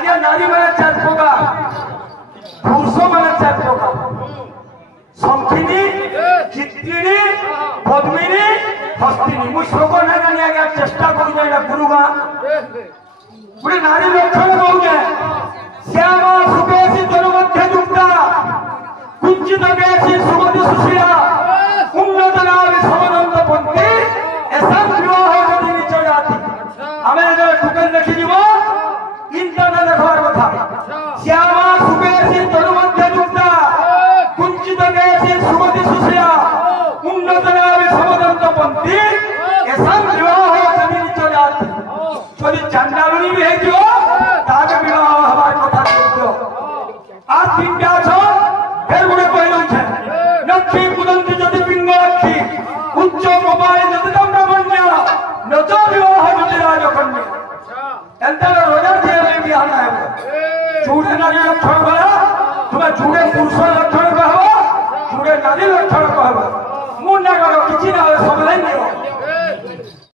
आगे नारी मैंने चार प्रकार पुरुष मैंने चार प्रकार संखिनी चित्रिणी पद्मिनी हस्तिनी मुझ श्लोक ना जानी आगे चेष्टा करूँ गुरुगा गोटे नारी लक्षण कहे श्यामा सुकेशी तनुमध्ये युक्ता कुंचित केशी सुमति सुशीला उन्नत नारी समनंद पंथी ऐसा विवाह यदि निच जाति आमे टुकेल देखी जीव इंटरनेट देखवार कथा श्यामा सुकेशी तनुमध्ये युक्ता कुंचित केशी सुमति सुशीला उन्नत नारी समनंद पंथी ऐसा विवाह यदि निच जाति যদি চান্ডালুনি বি হেইছো তাকে বিবাহ হবার কথা কইছো আর তিনটা আছো ফের গুড়ে কইলছে লক্ষ্মী কুদন্তি যদি পিঙ্গলক্ষী উচ্চ কপালে যদি তোমরা বন্যা নচ বিবাহ যদি রাজকন্যা এন্তালে রোজা দিয়ে বিবাহ না হবে চুড়ে নারী লক্ষণ করা তুমি চুড়ে পুরুষ লক্ষণ কহব চুড়ে নারী লক্ষণ কহব মুন্ডা করো কিছু না হবে সমাধান দিও